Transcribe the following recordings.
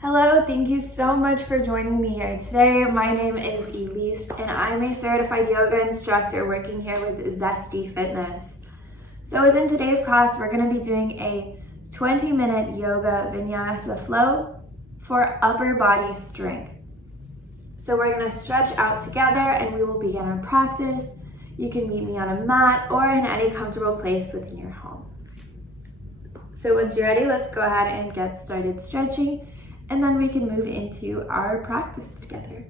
Hello, thank you so much for joining me here today. My name is Elise and I'm a certified yoga instructor working here with Zesty Fitness. So within today's class, we're going to be doing a 20-minute yoga vinyasa flow for upper body strength. So we're going to stretch out together and we will begin our practice. You can meet me on a mat or in any comfortable place within your home. So once you're ready, let's go ahead and get started stretching, and then we can move into our practice together.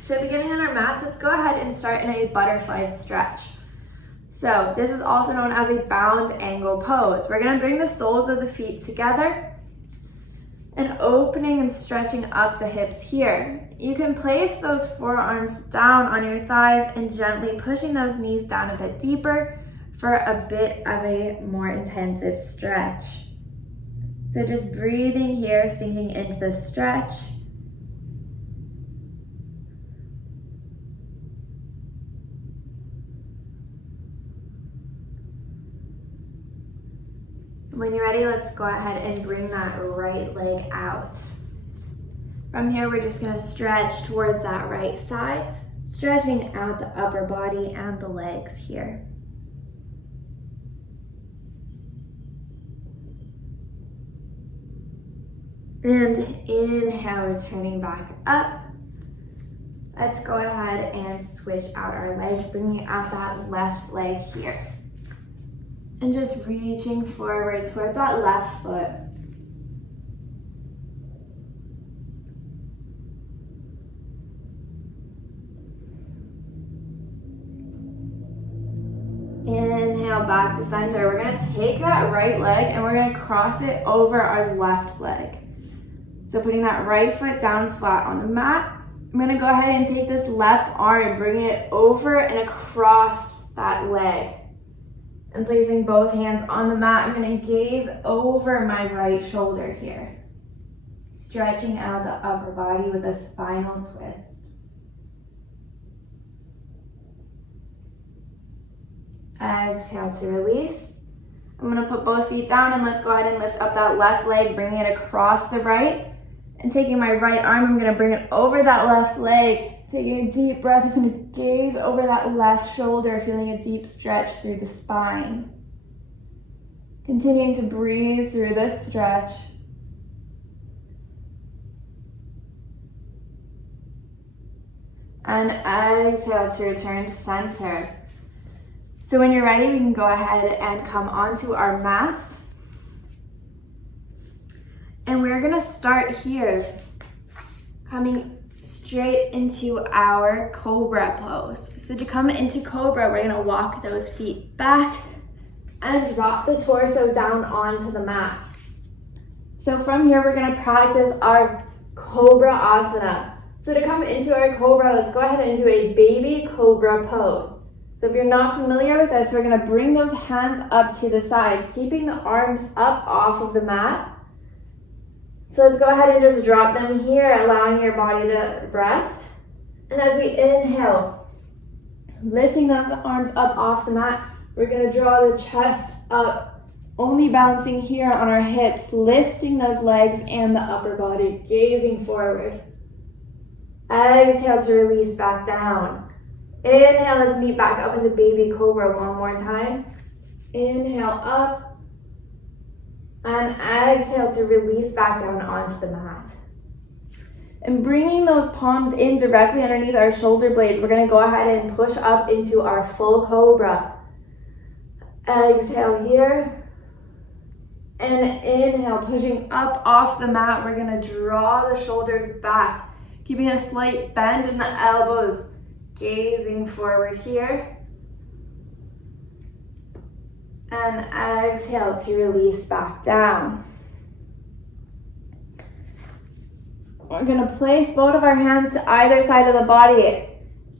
So beginning on our mats, let's go ahead and start in a butterfly stretch. So this is also known as a bound angle pose. We're going to bring the soles of the feet together and opening and stretching up the hips here. You can place those forearms down on your thighs and gently pushing those knees down a bit deeper for a bit of a more intensive stretch. So just breathing here, sinking into the stretch. When you're ready, let's go ahead and bring that right leg out. From here, we're just going to stretch towards that right side, stretching out the upper body and the legs here. And inhale, returning back up. Let's go ahead and switch out our legs, bringing out that left leg here. And just reaching forward towards that left foot. Inhale, back to center. We're going to take that right leg and we're going to cross it over our left leg. So putting that right foot down flat on the mat, I'm going to go ahead and take this left arm, bring it over and across that leg. And placing both hands on the mat, I'm going to gaze over my right shoulder here. Stretching out the upper body with a spinal twist. Exhale to release. I'm going to put both feet down and let's go ahead and lift up that left leg, bringing it across the right. And taking my right arm, I'm going to bring it over that left leg. Taking a deep breath, I'm going to gaze over that left shoulder, feeling a deep stretch through the spine. Continuing to breathe through this stretch. And exhale to return to center. So when you're ready, we can go ahead and come onto our mats. And we're going to start here, coming straight into our cobra pose. So to come into cobra, we're going to walk those feet back and drop the torso down onto the mat. So from here, we're going to practice our cobra asana. So to come into our cobra, let's go ahead and do a baby cobra pose. So if you're not familiar with this, we're going to bring those hands up to the side, keeping the arms up off of the mat. So let's go ahead and just drop them here, allowing your body to rest. And as we inhale, lifting those arms up off the mat, we're going to draw the chest up, only balancing here on our hips, lifting those legs and the upper body, gazing forward. Exhale to release back down. Inhale, let's meet back up into baby cobra one more time. Inhale up. And exhale to release back down onto the mat. And bringing those palms in directly underneath our shoulder blades, we're going to go ahead and push up into our full cobra. Exhale here. And inhale, pushing up off the mat. We're going to draw the shoulders back, keeping a slight bend in the elbows, gazing forward here. And exhale to release back down. We're going to place both of our hands to either side of the body.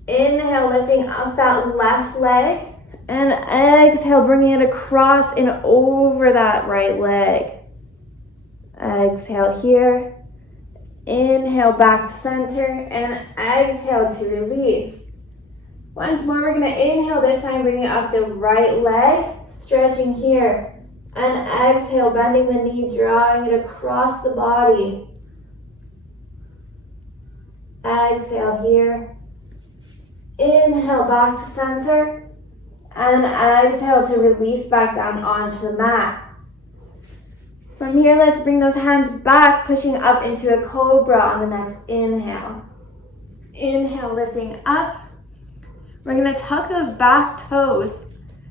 Inhale, lifting up that left leg. And exhale, bringing it across and over that right leg. Exhale here. Inhale back to center. And exhale to release. Once more, we're going to inhale this time, bringing up the right leg. Stretching here, And exhale, bending the knee, drawing it across the body. Exhale here. Inhale back to center. And exhale to release back down onto the mat. From here, let's bring those hands back, pushing up into a cobra on the next inhale. Inhale, lifting up. We're gonna tuck those back toes,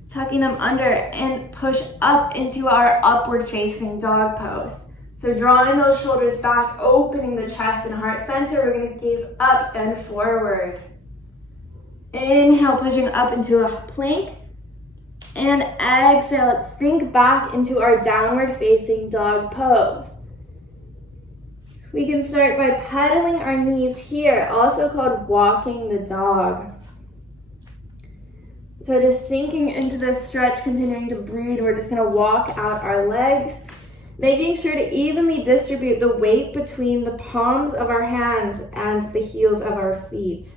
tucking them under, and push up into our upward facing dog pose. So drawing those shoulders back, opening the chest and heart center, we're gonna gaze up and forward. Inhale, pushing up into a plank. And exhale, let's sink back into our downward facing dog pose. We can start by pedaling our knees here, also called walking the dog. So just sinking into this stretch, continuing to breathe, we're just gonna walk out our legs, making sure to evenly distribute the weight between the palms of our hands and the heels of our feet.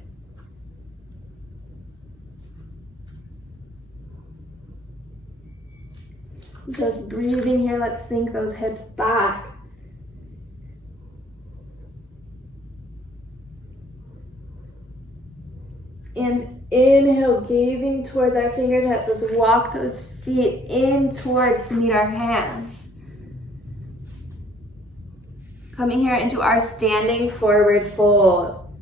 Just breathing here, let's sink those hips back. And inhale, gazing towards our fingertips. Let's walk those feet in towards to meet our hands. Coming here into our standing forward fold.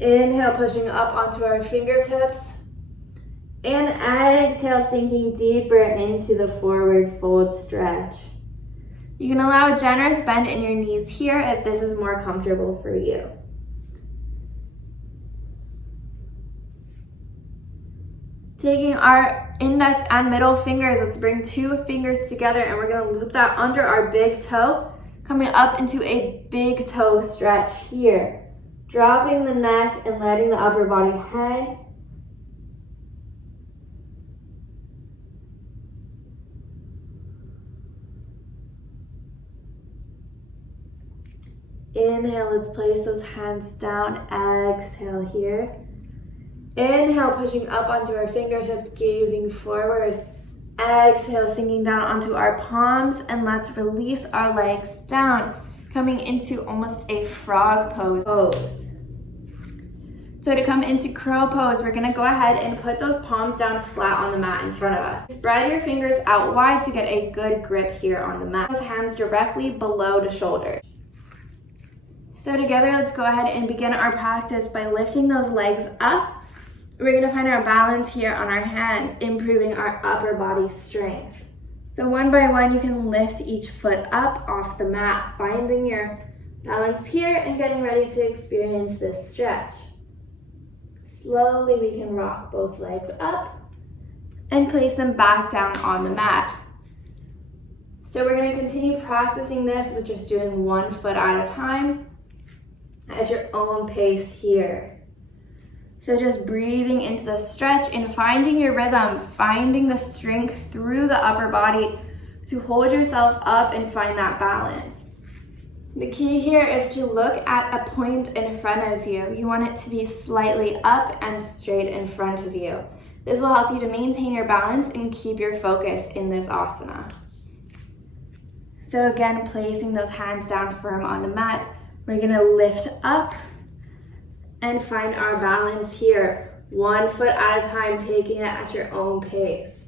Inhale, pushing up onto our fingertips. And exhale, sinking deeper into the forward fold stretch. You can allow a generous bend in your knees here if this is more comfortable for you. Taking our index and middle fingers, let's bring 2 fingers together and we're gonna loop that under our big toe, coming up into a big toe stretch here. Dropping the neck and letting the upper body hang. Inhale, let's place those hands down. Exhale here. Inhale, pushing up onto our fingertips, gazing forward. Exhale, sinking down onto our palms, and let's release our legs down, coming into almost a frog pose. So to come into crow pose, we're gonna go ahead and put those palms down flat on the mat in front of us. Spread your fingers out wide to get a good grip here on the mat. Those hands directly below the shoulders. So together, let's go ahead and begin our practice by lifting those legs up. We're gonna find our balance here on our hands, improving our upper body strength. So one by one, you can lift each foot up off the mat, finding your balance here and getting ready to experience this stretch. Slowly, we can rock both legs up and place them back down on the mat. So we're gonna continue practicing this with just doing 1 foot at a time at your own pace here. So just breathing into the stretch and finding your rhythm, finding the strength through the upper body to hold yourself up and find that balance. The key here is to look at a point in front of you. You want it to be slightly up and straight in front of you. This will help you to maintain your balance and keep your focus in this asana. So again, placing those hands down firm on the mat, we're gonna lift up and find our balance here. 1 foot at a time, taking it at your own pace.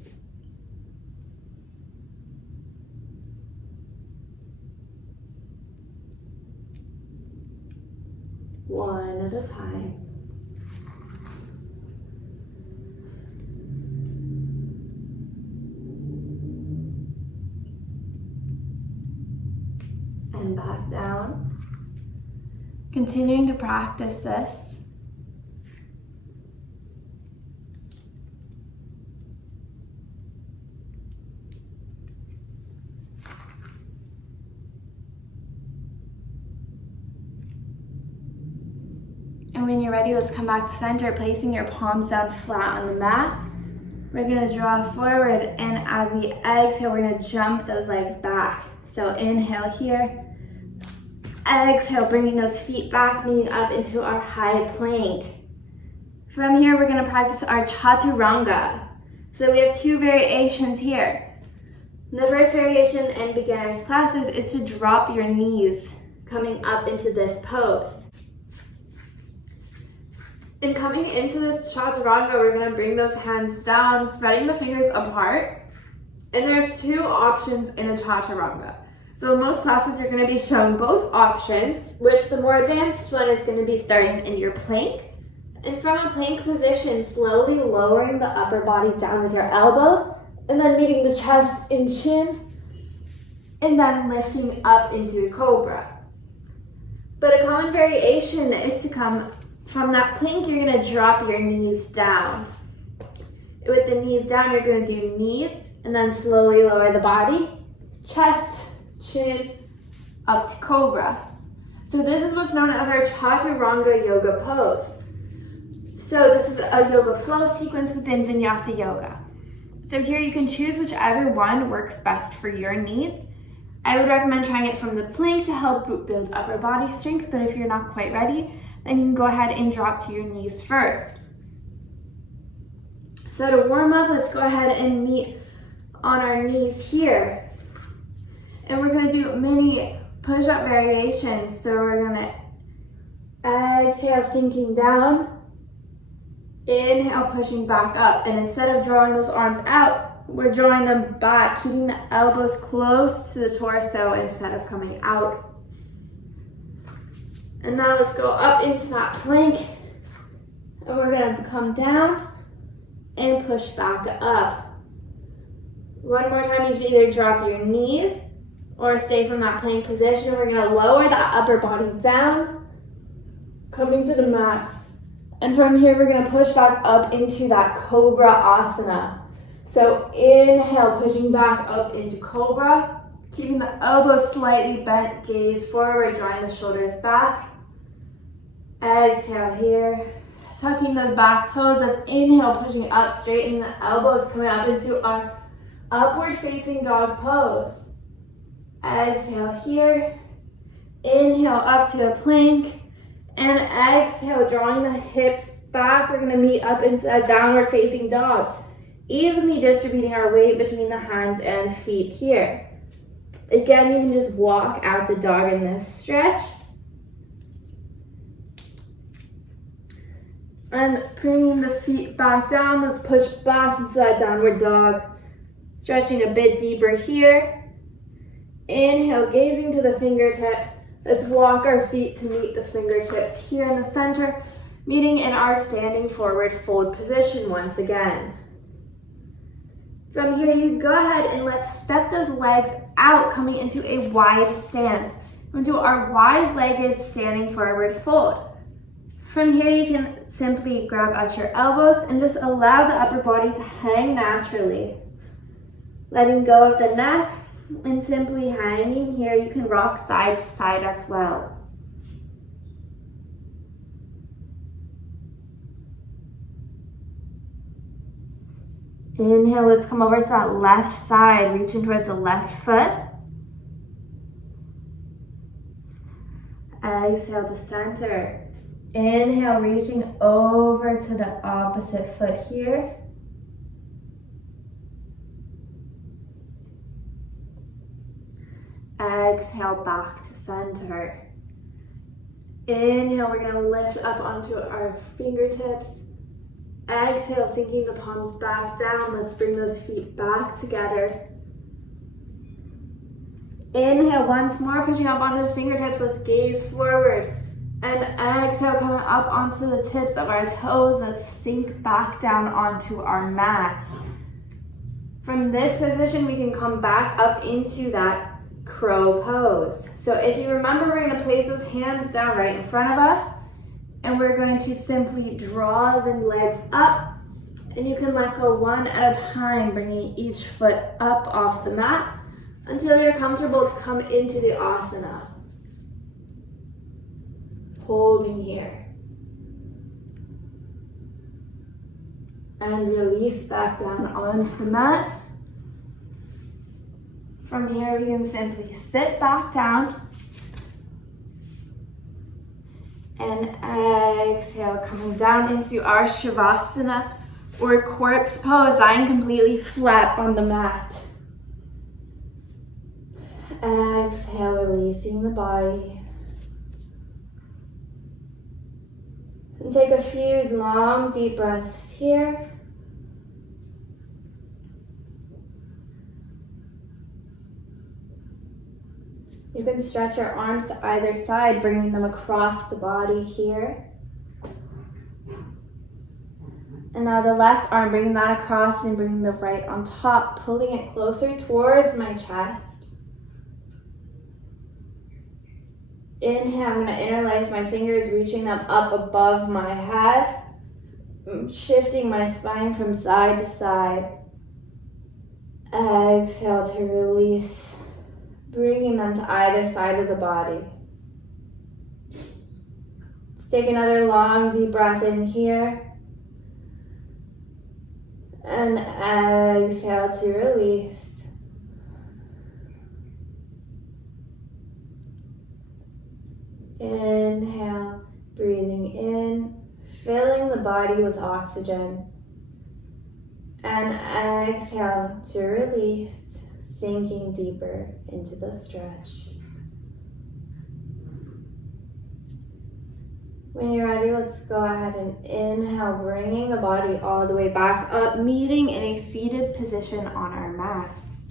One at a time. And back down. Continuing to practice this. And when you're ready, let's come back to center, placing your palms down flat on the mat. We're gonna draw forward, and as we exhale, we're gonna jump those legs back. So inhale here. Exhale, bringing those feet back, kneeling up into our high plank. From here, we're gonna practice our chaturanga. So we have 2 variations here. The first variation in beginners classes is to drop your knees coming up into this pose. And coming into this chaturanga, we're going to bring those hands down, spreading the fingers apart. And there's two options in a chaturanga. So in most classes, you're going to be shown both options, which the more advanced one is going to be starting in your plank. And from a plank position, slowly lowering the upper body down with your elbows, and then meeting the chest in chin, and then lifting up into the cobra. But a common variation is to come from that plank, you're going to drop your knees down. With the knees down, you're going to do knees, and then slowly lower the body, chest, chin, up to cobra. So this is what's known as our chaturanga yoga pose. So this is a yoga flow sequence within Vinyasa Yoga. So here you can choose whichever one works best for your needs. I would recommend trying it from the plank to help build upper body strength, but if you're not quite ready, then you can go ahead and drop to your knees first. So to warm up, let's go ahead and meet on our knees here. And we're gonna do mini push-up variations. So we're gonna exhale, sinking down. Inhale, pushing back up. And instead of drawing those arms out, we're drawing them back, keeping the elbows close to the torso instead of coming out. And now let's go up into that plank. And we're gonna come down and push back up. One more time, you can either drop your knees or stay from that plank position. We're gonna lower that upper body down, coming to the mat. And from here, we're gonna push back up into that Cobra Asana. So inhale, pushing back up into Cobra, keeping the elbows slightly bent, gaze forward, drawing the shoulders back. Exhale here, tucking those back toes. Let's inhale, pushing up, straightening the elbows, coming up into our upward facing dog pose. Exhale here, inhale up to a plank, and exhale, drawing the hips back. We're gonna meet up into that downward facing dog, evenly distributing our weight between the hands and feet here. Again, you can just walk out the dog in this stretch. And bringing the feet back down, let's push back into that downward dog. Stretching a bit deeper here. Inhale, gazing to the fingertips. Let's walk our feet to meet the fingertips here in the center, meeting in our standing forward fold position once again. From here, you go ahead and let's step those legs out, coming into a wide stance. We'll do our wide-legged standing forward fold. From here, you can simply grab at your elbows and just allow the upper body to hang naturally. Letting go of the neck and simply hanging here. You can rock side to side as well. Inhale, let's come over to that left side, reaching towards the left foot. Exhale to center. Inhale, reaching over to the opposite foot here. Exhale, back to center. Inhale, we're gonna lift up onto our fingertips. Exhale, sinking the palms back down. Let's bring those feet back together. Inhale, once more, pushing up onto the fingertips. Let's gaze forward. And exhale, coming up onto the tips of our toes. Let's sink back down onto our mat. From this position, we can come back up into that crow pose. So if you remember, we're going to place those hands down right in front of us, and we're going to simply draw the legs up, and you can let go one at a time, bringing each foot up off the mat until you're comfortable to come into the asana. Holding here. And release back down onto the mat. From here, we can simply sit back down and exhale, coming down into our Shavasana or corpse pose, lying completely flat on the mat. Exhale, releasing the body. And take a few long, deep breaths here. You can stretch your arms to either side, bringing them across the body here. And now the left arm, bringing that across and bringing the right on top, pulling it closer towards my chest. Inhale, I'm going to interlace my fingers, reaching them up above my head, shifting my spine from side to side. Exhale to release, bringing them to either side of the body. Let's take another long, deep breath in here. And exhale to release. Inhale, breathing in, filling the body with oxygen. And exhale to release, sinking deeper into the stretch. When you're ready, let's go ahead and inhale, bringing the body all the way back up, meeting in a seated position on our mats.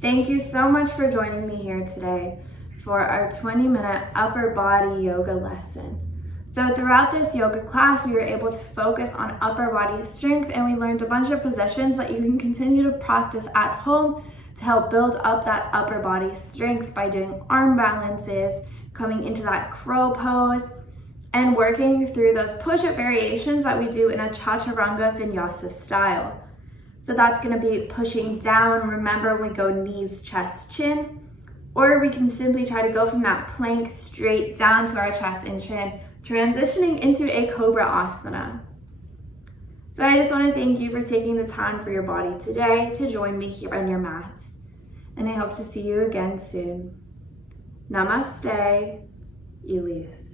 Thank you so much for joining me here today for our 20-minute upper body yoga lesson. So throughout this yoga class, we were able to focus on upper body strength, and we learned a bunch of positions that you can continue to practice at home to help build up that upper body strength by doing arm balances, coming into that crow pose, and working through those push-up variations that we do in a chaturanga vinyasa style. So that's going to be pushing down. Remember, we go knees, chest, chin, or we can simply try to go from that plank straight down to our chest and chin, transitioning into a cobra asana. So I just want to thank you for taking the time for your body today to join me here on your mats. And I hope to see you again soon. Namaste, Elise.